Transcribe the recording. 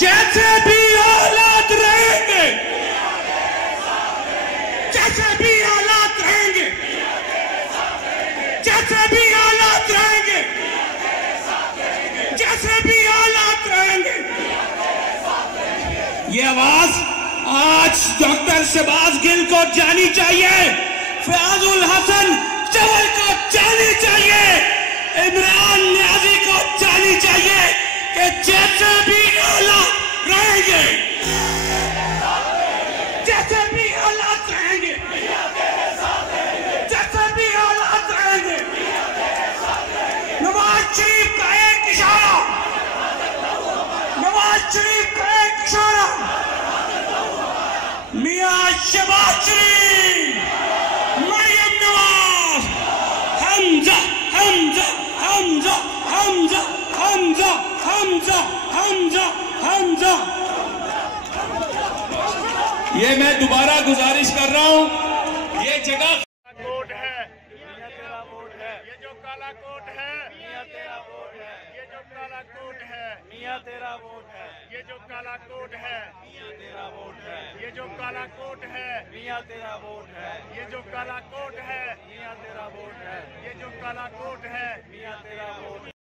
जैसे भी हालात रहेंगे, जैसे भी हालात रहेंगे, जैसे भी हालात रहेंगे, जैसे भी हालात रहेंगे, ये आवाज आज डॉक्टर शहबाज गिल को जानी चाहिए, फयाजुल हसन चवल को जानी चाहिए, इमरान न्याजी को जानी चाहिए कि जैसे भी हालात रहेंगे, जैसे भी हालात रहेंगे, जैसे भी हालात रहेंगे, नवाज शरीफ का एक इशारा, नवाज शरीफ का एक इशारा, मियां शहबाज शरीफ, मरियम नवाज, हमजा हमजा हमजा हमजा हमजा हमजा हमजा हमजा। ये मैं दोबारा गुजारिश कर रहा हूं, ये जगह कोट है, मियां तेरा वोट है, ये जो काला कोट है, मियां तेरा वोट है, ये जो काला कोट है, मियां तेरा वोट है, ये जो काला कोट है, मियां तेरा वोट है, ये जो काला कोट है, मियां तेरा वोट है, ये जो काला कोट है, मियां तेरा वोट है, ये जो काला कोट है, मियां तेरा वोट